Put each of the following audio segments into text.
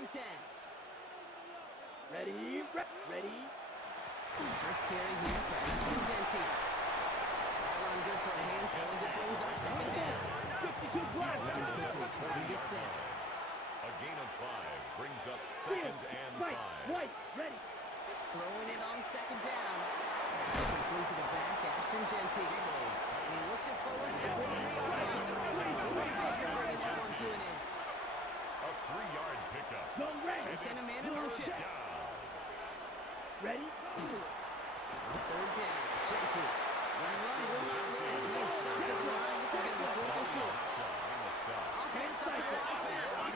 and 10. Ready. First carry here for Genty. That run good for a handful as it brings up second down. 52 blocks. Looking quickly, trying to get set. A gain of 5 brings up second and 5. White, ready. Throwing it on second down. It's complete to the back, Ashton Genty. And he looks it forward to the 43-yard line. Baker bringing that one to an end. A 3-yard pickup. Go ready. They send a man in motion. Down. Ready. On third down, Genty. When the run will not work, he is stopped at the line. This is going to be fourth and short. Offense up to the line fast.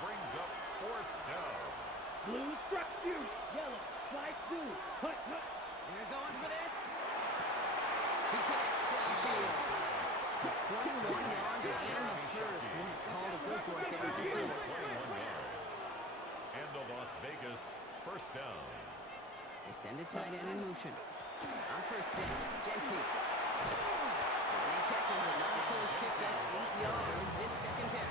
Brings up fourth down. Blue struck you. Yellow. Slide through. Hut. They're going for this. He connects downfield. 21 yards and the first. When it called a good for it there on 21 yards. And the Las Vegas first down. They send a tight end in motion. On first down, Genty. And they catch him, but not until he's picked up 8 yards. It's second down.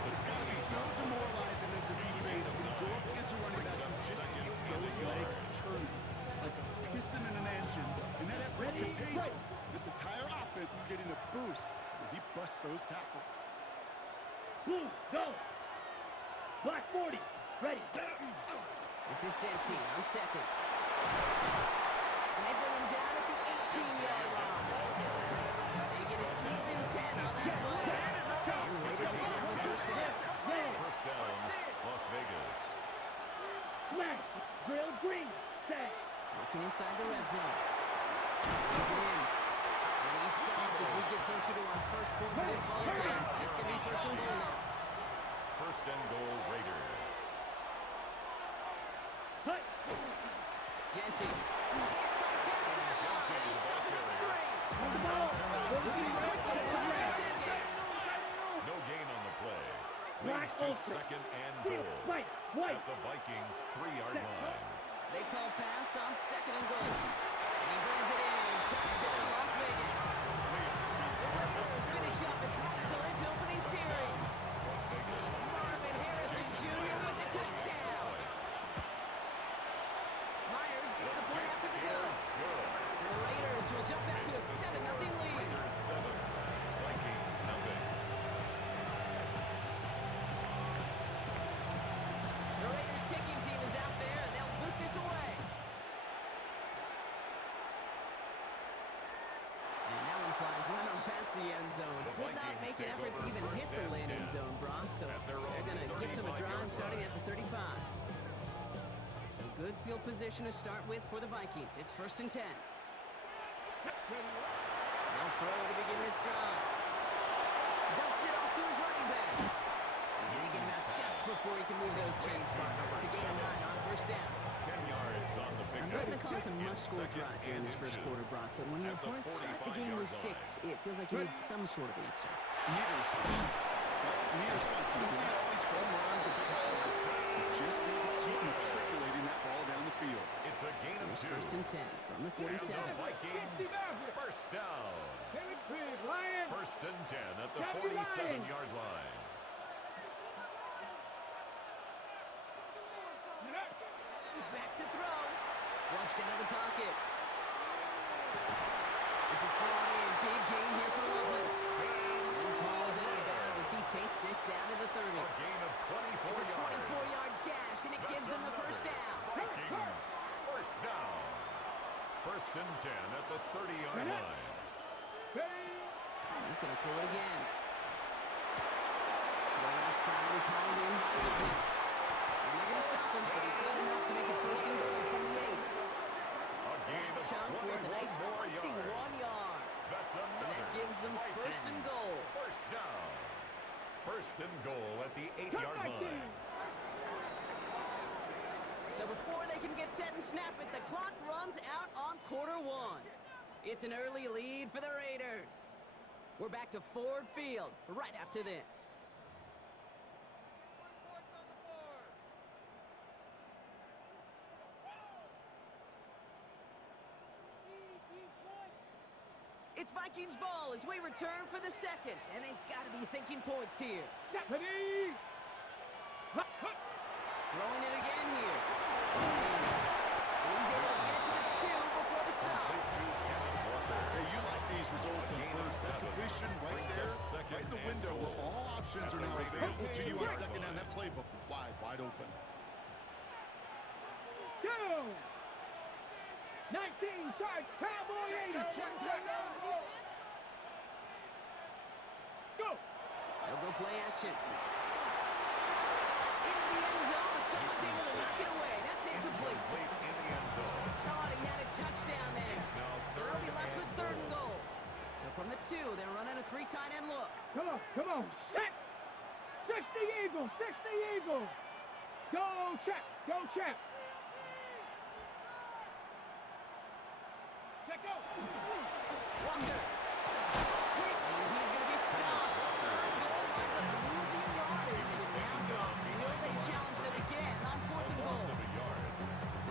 It's got to be so demoralizing as a defense when you go up against a running back who just keeps those legs churning like a piston in an engine. And that effort is contagious. This entire offense is getting a boost when he busts those tackles. Blue, go. Black 40. Ready. This is Genty on second. And they bring him down at the 18-yard line. They get an even 10 on that play. And the Raiders are going to have a first down. First down, Las Vegas. Flash. Drill green. Set. Looking inside the red zone. He's in. And he's stopped as we get closer to our first point of this ball game. It's going to be first and goal now. First and goal, Raiders. Hut. Genty. Can't quite catch that one. And he's stopping at the 3. On the ball. Looking quickly. Trying to get set again. No gain on the play. Black Leads to ultra. second and Field. goal. White. At the Vikings 3-yard line. They call pass on second and goal. And he brings it in. Touchdown, Las Vegas. The Raiders finish up an excellent opening series. Las Vegas. Marvin Harrison Jr. with the touchdown. Myers gets the point after the goal. And the Raiders will jump back to a 7-0 lead. Raiders 7. Vikings nothing. The Raiders kicking team is out there, and they'll boot this away. And that one flies right on past the end zone. Did not make an effort to even hit the lane end zone, Brock, so they're going to gift him a drive starting at the 35. So good field position to start with for the Vikings. It's first and 10. They'll throw to begin this drive. Dumps it off to his running back. And they get him out just before he can move those chains, Brock. It's a gain of 9 on first down. 10 yards on the I'm not pickup. going to call this a must-score drive here in this first quarter, Brock, but when your opponent start the game with 6, it feels like you need some sort of answer. Need a response. You need a response. You don't need all these home runs or big highlights. You just need to keep matriculating that ball down the field. It's a gain of Here's 2. first and 10 from the 47. And the Vikings first down. Ryan. First and 10 at the Captain Ryan. 47-yard line. Back to throw. Flushed out of the pocket. This is brought in. Big gain here for Lovelace. He's hauled out of bounds as he takes this down to the 30. A gain of 24 It's a yards. 24-yard gash, and it gives them the first down. Vikings first down. First and 10 at the 30-yard line. He's going to throw it again. To the left side is hauled in by Lovelace. And they're going to stop him, but he got enough to make it first and goal from the 8. A gain of Chunk with a nice 21 yards. That's another. And that gives them first and Vikings goal. First down. First and goal at the 8-yard line. So before they can get set and snap it, the clock runs out on quarter 1. It's an early lead for the Raiders. We're back to Ford Field right after this. It's Vikings ball as we return for the second, and they've got to be thinking points here. Stephanie! available to you on second down. That playbook wide open. Go! 19, charge, Cowboy 80. Go! They'll go play action. Into the end zone, but someone's able to knock it away. That's incomplete. In the end zone. Thought he had a touchdown there. So they'll be left with 3rd and goal. So from the 2, they're running a 3 tight end look. Come on, set! 60 Eagles, 60 Eagles! Go check, go check! Check out! Wonder. And he's going to be stopped. 3rd goal winds up losing yardage. And now will they challenge them again on 4th and goal?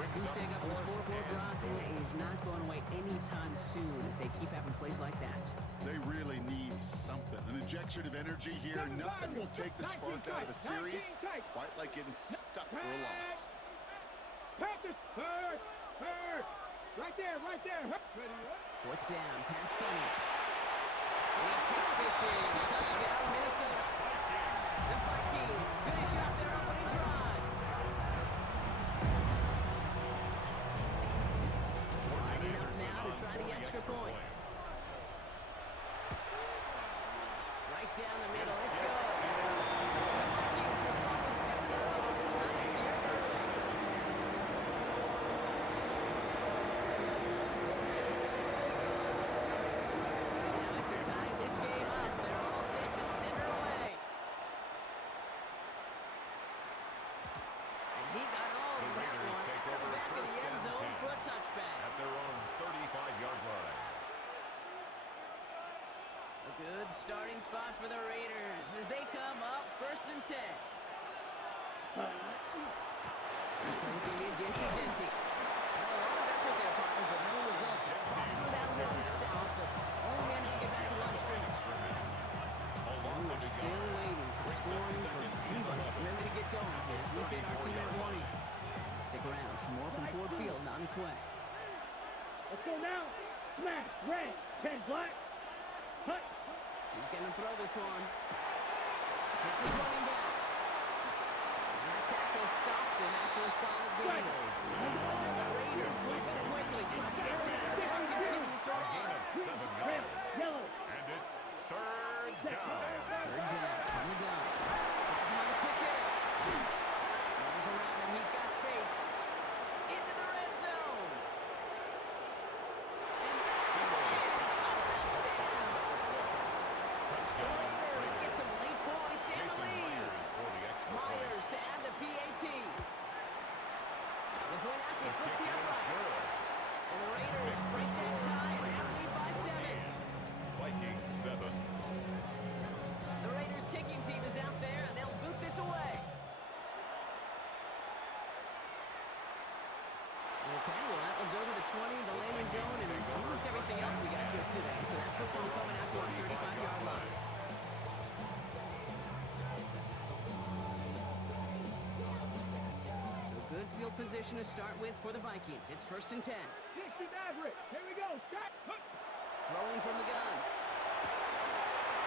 Goose egg up on the scoreboard, Brock, is not going away anytime soon if they keep having plays like that. They really need something. An injection of energy here. Nothing will take the spark out of a series quite like getting stuck for a loss. Panthers, hurt! Right there! Ready up! 4th down, pass coming. And he takes this in. Touchdown, Minnesota. The Vikings finish off their opening drive. Lining up now to try the extra point. Right down the middle. Let's go. And the Vikings respond with 7 in a row to tie it here early. Now after tying this game up, they're all set to send her away. And he got all of that one out of the back of the end zone for a touchback. At their own 35-yard line. A good starting spot for the Raiders as they come up 1st and 10. This play's going to be against Genty. A lot of effort there, partner, but no results. Fought through that one stop, but only managed to get back to line of scrimmage. We're still waiting for the scoring from anybody ready to get going as we hit our 2-minute warning. Stick around. More from Ford Field on its way. Let's go now! Smash! Red! 10 black! Hut! He's going to throw this one. Hits his running back. And that tackle stops him after a solid gain. Raiders moving quickly, trying to get set as the clock continues to Gain run. of 7 Red! yards. Yellow! And it's 3rd down. 3rd down from the gun. Has him on the quick hitter. Runs around him. He's got space. Into the red zone. And that is a touchdown. The Raiders get some late points and the lead. Myers to add the PAT. The point after splits the uprights. And the Raiders break that tie and now lead by 7. Vikings 7. The Raiders kicking team is out there and they'll boot this away. Okay, well that one's over the 20, the landing zone, and almost everything else we got here today. So that football coming out to our 35-yard line. So good field position to start with for the Vikings. It's 1st and 10. 60 Maverick! Here we go! Shot! Hut! Throwing from the gun.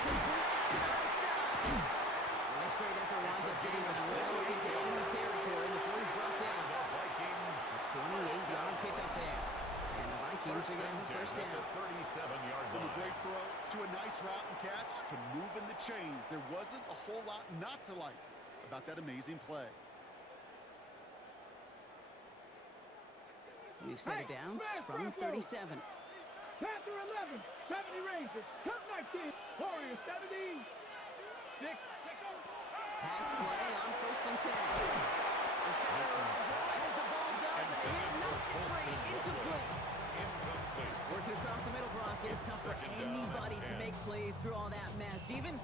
Complete to the right side. And this great effort winds up getting him well into enemy territory before he's brought down. Vikings. A 28-yard pickup there. And the Vikings are going to have a 1st down. 37-yard From a line. great throw to a nice route and catch to moving the chains. There wasn't a whole lot not to like about that amazing play. New set of downs from 37. Panther 11, 70 Rangers, cut 19, Warriors 70, 6, Pass play on 1st and 10. Defender runs right as the ball does, and the hit knocks it free. Incomplete. Working across the middle, Brock, it's tough for anybody to make plays through all that mess, even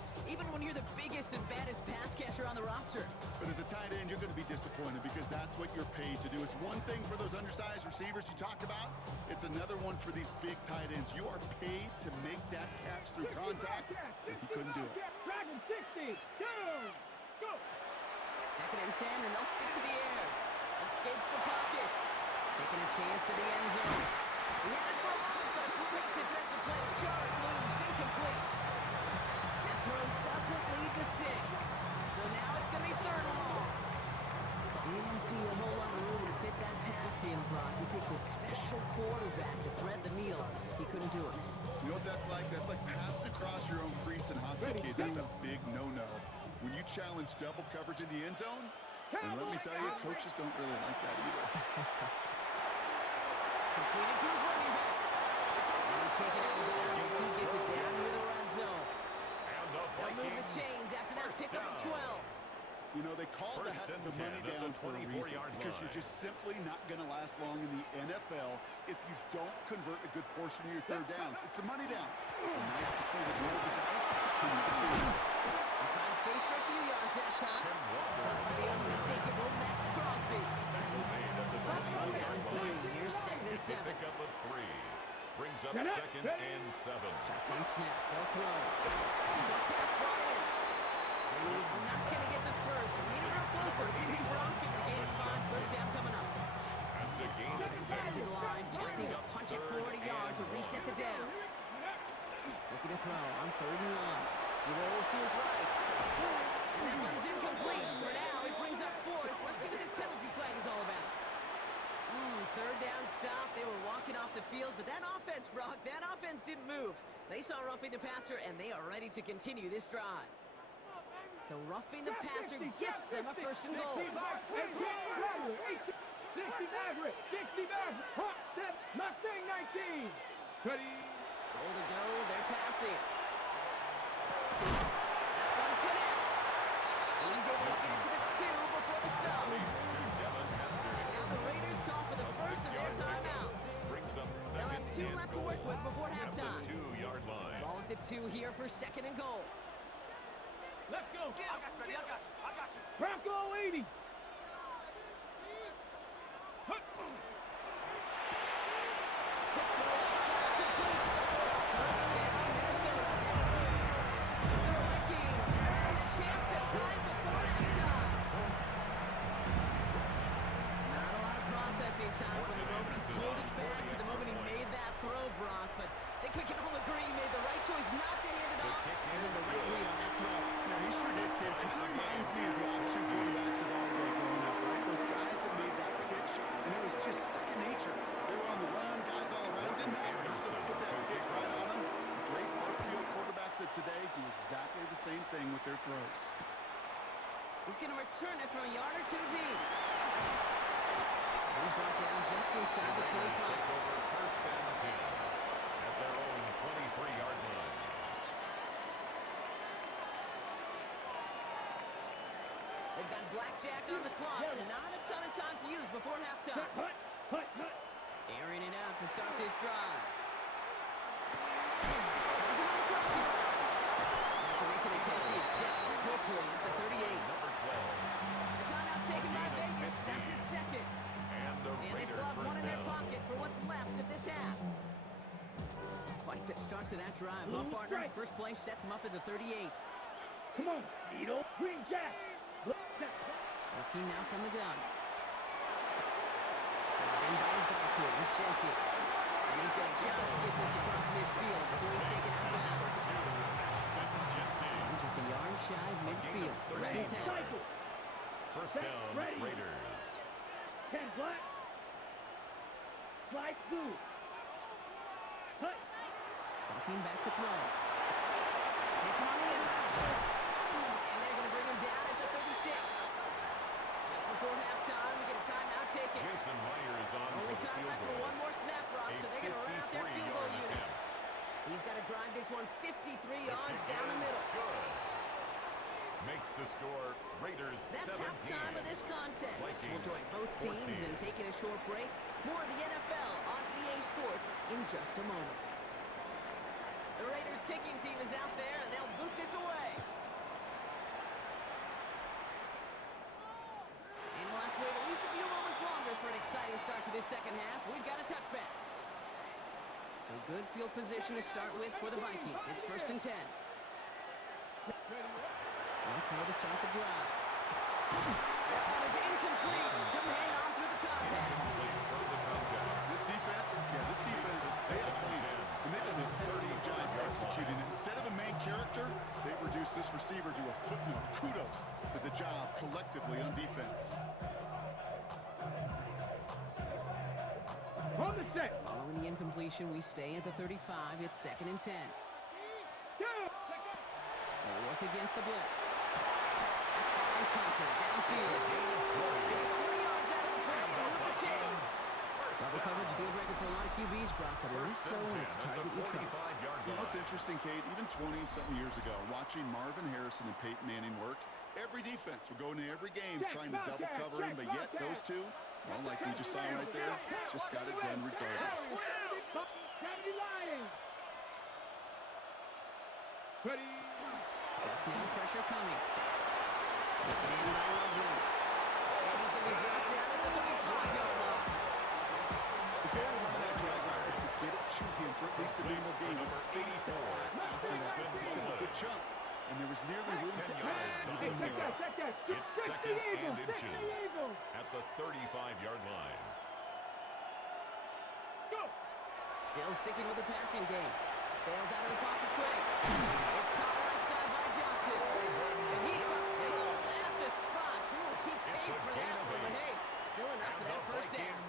when you're the biggest and baddest pass catcher on the roster. But as a tight end, you're going to be disappointed because that's what you're paid to do. It's one thing for those undersized receivers you talked about. It's another one for these big tight ends. You are paid to make that catch through contact, and he couldn't do it. Dragon 60, go! 2nd and 10, and they'll stick to the air. Escapes the pocket. Taking a chance to the end zone. He had it for a moment, but a great defensive play to jar it loose. Incomplete. That throw doesn't lead to 6. takes a special quarterback to thread the needle. He couldn't do it. You know what that's like? That's like passing across your own crease in hockey, kid. That's a big no-no. When you challenge double coverage in the end zone, and let me tell you, coaches don't really like that either. Completed to his running back. And he's taking it down as he gets it down near the red zone. They'll move the chains after that pickup of 12. You know, they call that the money down for a reason, because you're just simply not going to last long in the NFL if you don't convert a good portion of your third downs. It's the money down. Nice to see the roll of the dice continue to see this. He finds space for a few yards that time. Started by the unmistakable Max Crosby. Let's run down 3. Here's 2nd and 7. Pick up a 3. Brings up 2nd and 7. Shotgun snap. They'll throw. He's up pass brought in. He's not going to get the first. Need it real close though. Jimmy Brockins a gain of 5. 3rd down coming up. That's a gain of 6. Headed to the line. Just need to punch it 40 yards to reset the downs. Looking to throw on 3rd and 1. He rolls to his right. And that one's incomplete. For now, he brings up 4th. Let's see what this penalty flag is all about. 3rd down stop. They were walking off the field, but that offense, Brock, that offense didn't move. They saw roughing the passer, and they are ready to continue this drive. So roughing the passer gifts them a 1st and goal. 60 Maverick, 60 Maverick, hot step, Mustang 19. Ready. Goal to go, they're passing. That one connects. And he's able to get it to the 2 before the stop. And now the Raiders call for the first of their timeouts. They'll have 2 left to work with before halftime. 2-yard line. Ball at the 2 here for 2nd and goal. Let's go. I got you. Bronco 80. Time from the moment he pulled it back to the moment he made that throw, Brock. But I think we can all agree he made the right choice not to hand it off, and then the right read on that throw. Yeah, he sure did, kid. It reminds me of the option quarterbacks of all day growing up, right? Those guys that made that pitch, and it was just second nature. They were on the run, guys all around. Didn't matter. He was going to put that pitch right on them. The great RPO quarterbacks of today do exactly the same thing with their throws. He's going to return it from a yard or 2 deep. He's brought down just inside the 25. Over 1st and 10 at their own 23-yard line. They've got blackjack on the clock. Not a ton of time to use before halftime. Airing it out to start this drive. After making a catch, he is decked quickly at the 38. A timeout taken by Vegas. That's its 2nd. And they still have 1 in their pocket for what's left of this half. Quite the start to that drive. Huh, partner? First play sets him up at the 38. Come on, Needle. Green Jack. Looking now from the gun. In by his back here. He's Shenty. And he's going to just get this across midfield before he's taken out of bounds. Just a yard shy of midfield. 1st and 10. First down, Raiders. 10 black. Flight blue. Walking back to throw. Hits him on the end. And they're going to bring him down at the 36. Just before halftime, we get a timeout taken. Jason Meyer is on. Only time left for one more snap, Brock, so they're going to run out their field goal unit. He's got to drive this one 53 yards down the middle. Good. Makes the score Raiders 17. That's halftime of this contest. We'll join both teams in taking a short break. More of the NFL on EA Sports in just a moment. The Raiders kicking team is out there, and they'll boot this away. And we'll have to wait at least a few moments longer for an exciting start to this second half. We've got a touchback. So good field position to start with for the Vikings. It's 1st and 10. They'll throw to start the drive. That one is incomplete. Couldn't hang on through the contact. This defense, they have clean. And they've done an excellent job executing it. Instead of a main character, they've reduced this receiver to a footnote. Kudos to the job collectively on defense. the set. Following the incompletion, we stay at the 35. It's 2nd and 10. They'll work against the blitz. Finds Hunter downfield. They get 20 yards out of the play and move the chains. Double coverage deal breaker for a lot of QBs, Brock, but at least so when it's a target you trust. You know, it's interesting, Kate, even 20-something years ago, watching Marvin Harrison and Peyton Manning work, every defense would go into every game trying to double cover him, but yet those two, well, like we just saw right there, just got it done regardless. Now pressure coming. Taken in by Lovely. And he's going to be brought down at the 35-yard line. The goal of that drag route is to get it to him for at least a minimal gain with space to add after that. He took a good chunk, and there was nearly room to add even more. It's 2nd and inches at the 35-yard line. Still sticking with the passing game. Bails out of the pocket quick. It's caught right side by Johnson. And he stops cold at the spot. He paid for that one, but hey, still enough for that first down.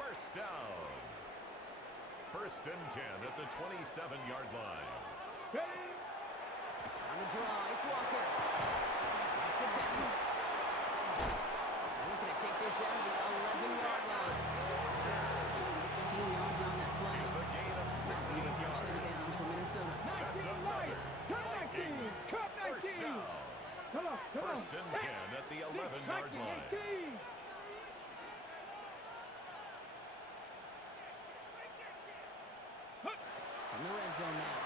First down. 1st and 10 at the 27-yard line. On the draw, it's Walker. Makes the tackle. He's going to take this down to the 11-yard line. It's 16 yards on that play. It's a gain of 16 yards. Set it down for Minnesota. That's another. First down. Come on. 1st and 10 at the 11-yard line. From the red zone now.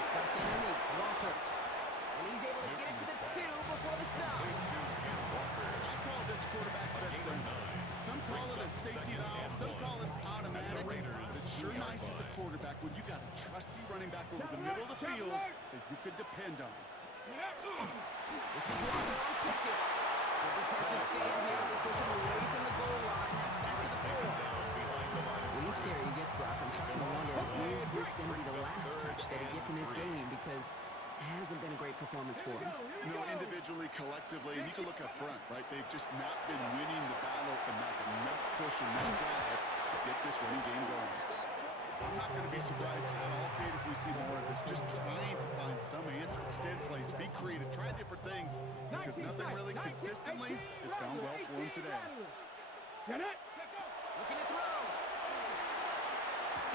It's dropped underneath. Walker. And he's able to get it to the 2 before the stop. I call this quarterback's best friend. Some call it a safety valve, some call it automatic, but it's sure nice as a quarterback when you got a trusty running back over the middle of the field that you could depend on. This is Walker on 2nd. The defensive stand here. They push him away from the goal line. That's back to the 4. With each carry he gets, Brock, I'm starting to wonder, is this going to be the last touch that he gets in this game? Because it hasn't been a great performance for him. No, individually, collectively, and you can look up front, right? They've just not been winning the battle enough push, enough drive to get this running game going. I'm not going to be surprised at all, Kate, if we see more of this. Just trying to find some answer, extend plays, be creative, try different things, because nothing really consistently has gone well for him today. Looking to throw.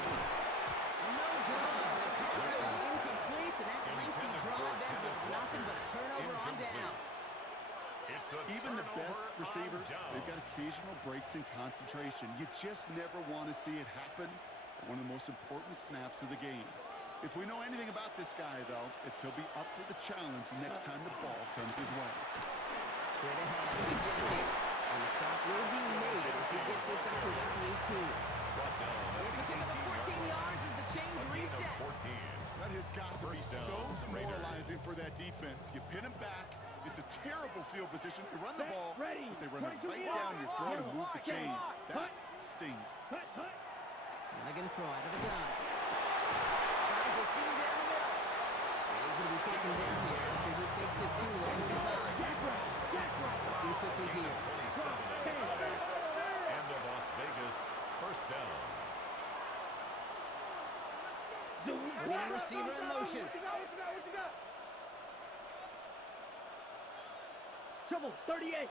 No good. The pass goes incomplete, and that lengthy drive ends with nothing but a turnover on downs. Even the best receivers, they've got occasional breaks in concentration. You just never want to see it happen at one of the most important snaps of the game. If we know anything about this guy, though, it's he'll be up for the challenge the next time the ball comes his way. Straight ahead with Jenty. And the stop will be made as he gets this up to about the 18. It's a pick up of 14 yards as the chains reset. That has got to be so demoralizing for that defense. You pin him back. It's a terrible field position. They run the ball, but they run it right down your throat and move the chains. That stings. Now they're going to throw out of the gun. Finds a seam down the middle. And he's going to be taken down here after he takes it to the 45. Looking quickly here. And the Las Vegas first down. Leading receiver in motion. What you got? Trouble, 38.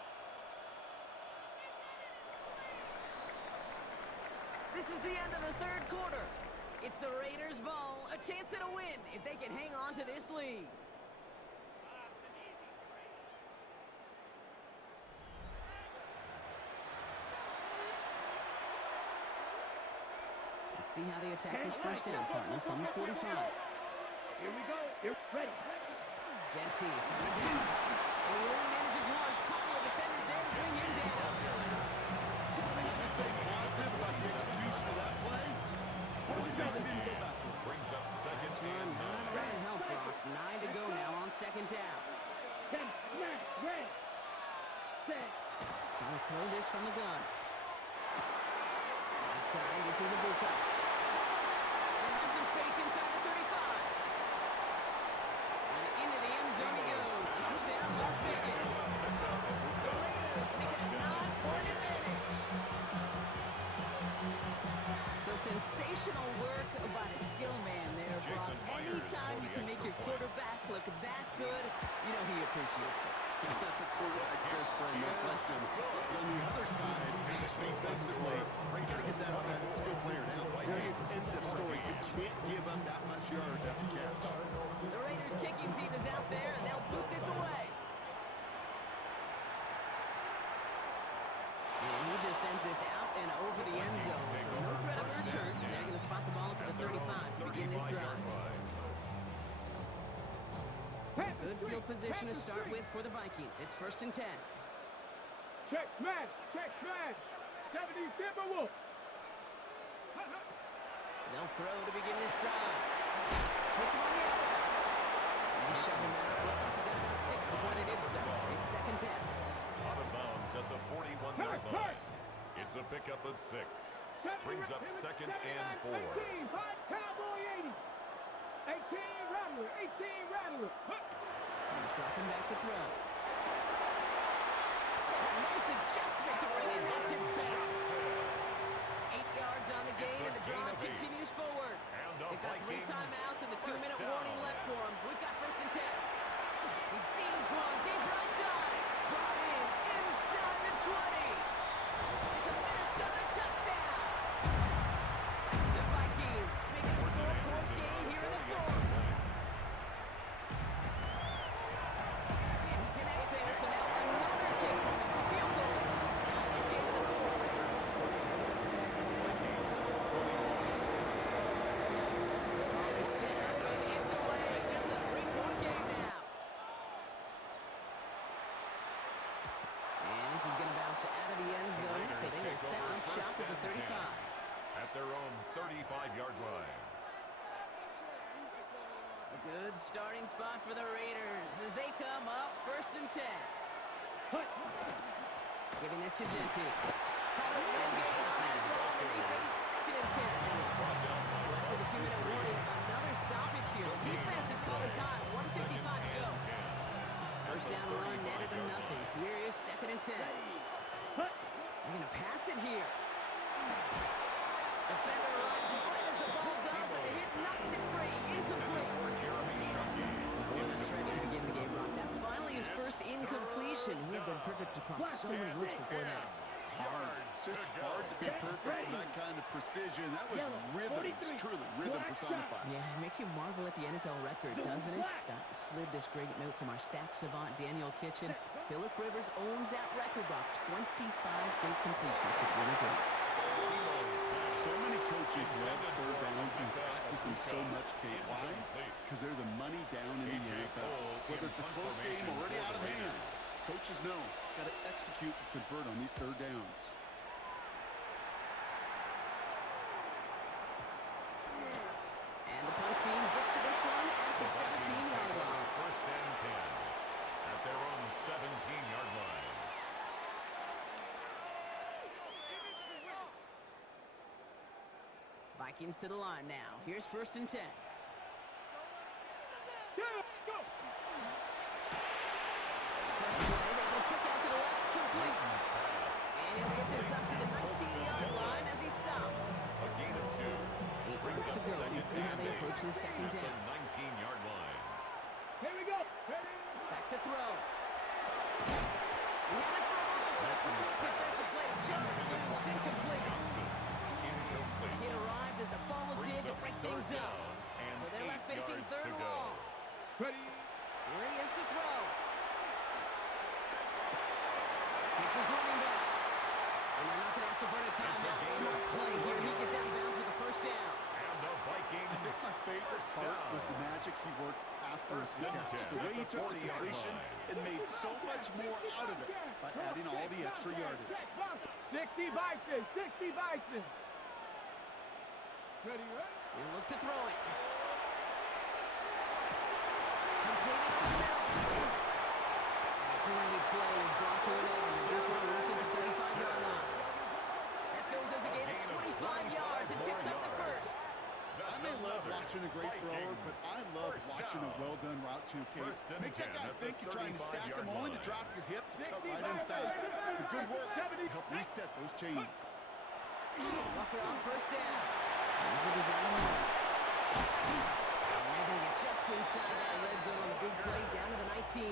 This is the end of the 3rd quarter. It's the Raiders' ball, a chance at a win if they can hang on to this lead. Let's see how they attack this first down, partner, from the 45. Here we go. You're ready. Genty from the down. And he only manages one. Couple of defenders there to bring him down. I would say positive about the execution of that play. At least he didn't go backwards. Brings up second This run and not a lot of help, Brock. 9 to go now on 2nd down. 10, 9, ready. Set. Trying to throw this from the gun. Outside, this is a blue cut. So has some space inside the 35. And into the end zone he goes. Touchdown, Las Vegas. The Raiders make it a 9-point advantage. anytime you can make your quarterback look that good, you know he appreciates it. That's a quarterback's best friend, no question. On the other side, defensively, you got to get that skill player down. Period. End of story. You can't give up that much yards after catch. The Raiders kicking team is out there, and they'll boot this away. And he just sends this out and over the end zone. So no threat of a return. They're going to spot the ball up at the 35 to begin this drive. Good field position to start with for the Vikings. It's 1st and 10. Check smash. Check smash. 70 Timberwolves. They'll throw to begin this drive. Puts him on the outlet. And they shove him out. Looks like they got about 6 before they did so. It's 2nd 10. Out of bounds at the 41-yard line. It's a pickup of 6. Brings up 2nd and 4. 18, hot cowboy 80. 18 Rattler. 18 Rattler. He's dropping back to throw. Nice adjustment to bring in that tip pass. 8 yards on the gain, and the drive continues forward. They've got 3 timeouts and the 2-minute warning left for them. We've got 1st and 10. He beams one deep right side. Brought in inside the 20. It's a Minnesota touchdown. The Vikings making a 4-point game here in the 4th. And he connects there, so now another kick from him. A field goal. Ties this game to the 4th. Set up shop at the 35. At their own 35-yard line. A good starting spot for the Raiders as they come up 1st and 10. Giving this to Genty. Call it no gain on that run, and they face 2nd and 10. So after the 2-minute warning, another stoppage here. The defense is calling time. 1:55 to go. First down run netted to nothing. Here is 2nd and 10. They're going to pass it here. Defender runs right as the ball does, and the hit knocks it free. Incomplete. What a stretch to begin the game, Brock. That finally his first incompletion. He had been perfect across so many looks before that. Hard. It's just hard to be perfect with that kind of precision. That was rhythm. It's truly rhythm personified. Yeah, it makes you marvel at the NFL record, doesn't it? Scott slid this great note from our stats savant, Daniel Kitchen. Phillip Rivers owns that record, Brock. 25 straight completions to win a game. So many coaches love third downs and practice them so much, Kate. Why? Because they're the money down in the NFL. Whether it's a close game already out of hand, coaches know, got to execute and convert on these third downs. And the punt team gets to this one at the 17-yard line. 1st and 10 at their own 17-yard line. Vikings to the line now. Here's 1st and 10. First play, they go quick out to the left, complete. And he'll get this up to the 19-yard line as he stopped. A gain of 2. 8 yards to go. Let's see how they approach the 2nd down. 19-yard line. Here we go. Back to throw. He had it for a moment, but a quick defensive play just loose, incomplete. He arrived as the ball did to break things up. So they're left facing 3rd and long. Ready. Here he is to throw. It's his running back. And they're not going to have to burn a timeout. Smart play here. He gets out of bounds with the 1st down. And the Vikings. I think my favorite part was the magic he worked after the catch. The way he took the completion and made so much more out of it by adding all the extra yardage. 60 Bison. 60 Bison. Ready, ready? He'll look to throw it. Completed on the middle. Great play is brought to an end as this one reaches the 35-yard line. That goes as a gain of 25 yards and picks up the 1st. I may love watching a great thrower, but I love watching a well-done route too, Kate. Make that guy think you're trying to stack him only to drop your hips and cut right inside. It's a good work to help reset those chains. Walker on 1st down. Into the zone. And they're They get just inside that red zone on the big play down to the 19.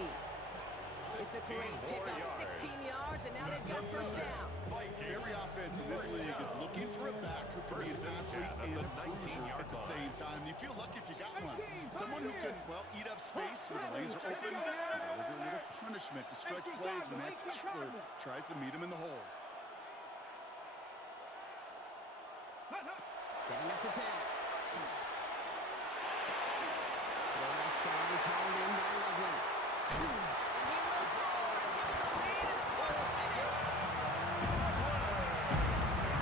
It's a great pickup, 16 yards, and now they've got first down. Every offense in this league is looking for a back who can be an athlete and a bruiser at the same time. You feel lucky if you got one. Someone who can, well, eat up space when the lanes are open, and deliver a little punishment to stretch plays when that tackler tries to meet him in the hole. Setting up to pass. To the left side is hauled in by Loveland. And he will score and give the lead in the final minute.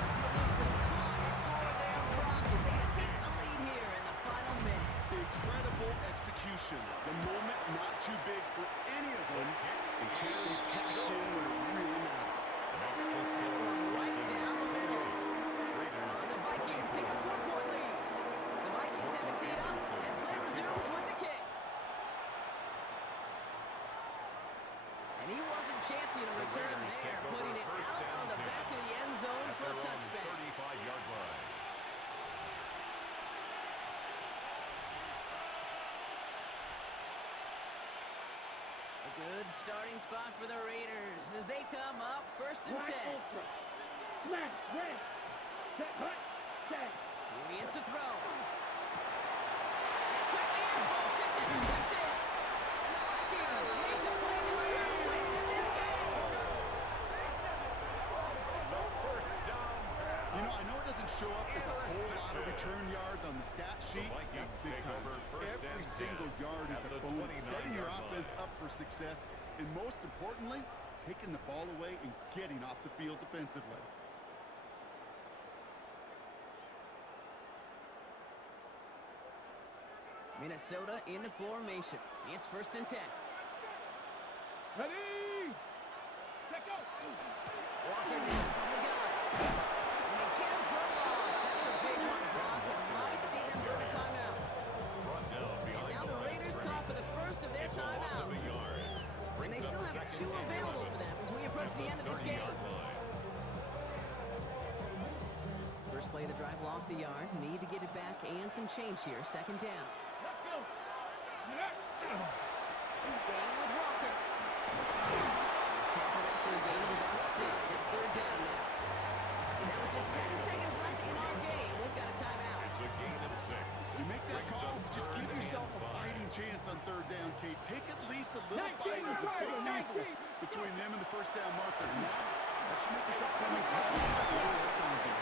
Absolutely clutch score there, Brock, as they take the lead here in the final minute. Incredible execution. The moment not too big for any of them, and they've cashed in when it really mattered. That one right down the middle. And the Vikings take a 4-point lead. The Vikings have it teed up, and play resumes with the kick. And he wasn't chancing a return there, putting it out on the back of the end zone for a touchback. 35-yard line. A good starting spot for the Raiders as they come up 1st and 10. Smash, red. Set, hut, set. Here he is to throw. Quickly in, folks, it's intercepted. And the Vikings make the play that should win them this game. The first down pass. You know, I know it doesn't show up as a whole lot of return yards on the stat sheet. That's big time. Every single yard is a bonus, setting your offense up for success, and most importantly, taking the ball away and getting off the field defensively. Minnesota into formation. It's 1st and 10. Ready. Set, go. Walking in from the gun. And they get him for a loss. That's a big one, Brock, and might see them burn a timeout. Brought down And behind now the Raiders call for the first of their It's a loss of a timeouts. yard. And they still have 2 available for them as we approach the end of this game. First play of the drive lost a yard. Need to get it back and some change here. 2nd down. Let's go. He's staying with Walker. He's tackled after a gain of about 6. It's 3rd down now. And now with just 10 seconds left in our game, we've got a timeout. It's a gain of 6. You make that call to just give yourself a fighting chance on 3rd down, Kate. Take at least a little bite of the big nibble between them and the first down marker. And that should make this upcoming call a little less daunting.